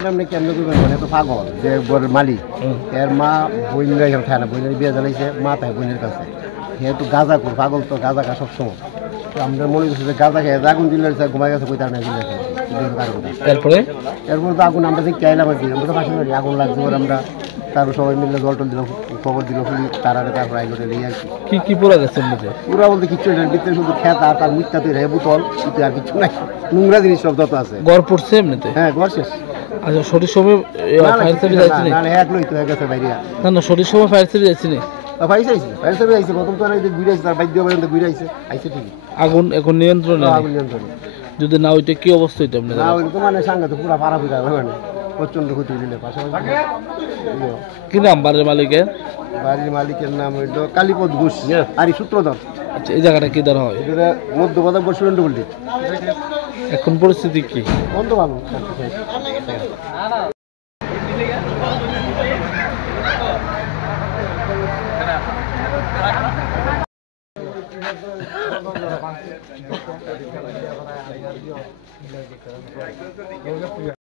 কেমনে করবেন মানে তো পাগল যে ঘরের মালিক এর মা বইনরা এখানে থাকে না, বইনের বিয়ে জানাইছে মা তাই বোনের কাছে যেহেতু গাঁজা কর পাগল তো গাঁজা খা সবসময় তো আমরা মনে করছি যে গাঁজা খেয়ে আগুন দিলে ঘুমাই গেছে কই তার না তারপরে তো আগুন আমরা দেখতে আইলাম আর কি আমরা তো পাশে আগুন লাগছে ওর আমরা তারপর সবাই মিলে জল টল দিল খবর দিল তার আগে তারপর আইলো নিয়ে আর কি পুরা গেছে পুরা বলতে কিচ্ছু নেই ভিতরে শুধু খেত আর তার মুখটা তৈরি বোতল কিন্তু আর কিছু নাই নোংরা জিনিস সব যত আছে গড় পড়ছে এমনিতে হ্যাঁ গড় শেষ। আচ্ছা সঠিক সময় ফায়ার সার্ভিস আইছে না এক লই তো গেছে বাইরে না সঠিক সময় ফায়ার সার্ভিস আইছে না ফায়ার সার্ভিস আইছে প্রথম তো এই যে ঘুরাইছে তার বাইরে পর্যন্ত ঘুরাইছে আইছে ঠিক আগুন এখন নিয়ন্ত্রণে আগুন নিয়ন্ত্রণ যদি না ওইটা কি অবস্থা হইতো আপনাদের না ওই তো মানে সাঙ্গে তো পুরো পাড়া পিটা মানে প্রচন্ড ক্ষতি দিলে পাশাপাশি কি নাম বাড়ির মালিকের নাম হইল কালীপদ ঘোষ আর সূত্রধর। আচ্ছা এই জায়গাটা কি ধরা হয় মধ্যপ্রদেশ বসুরেন্দ্র বললি এখন পরিস্থিতি কি বন্ধ ভালো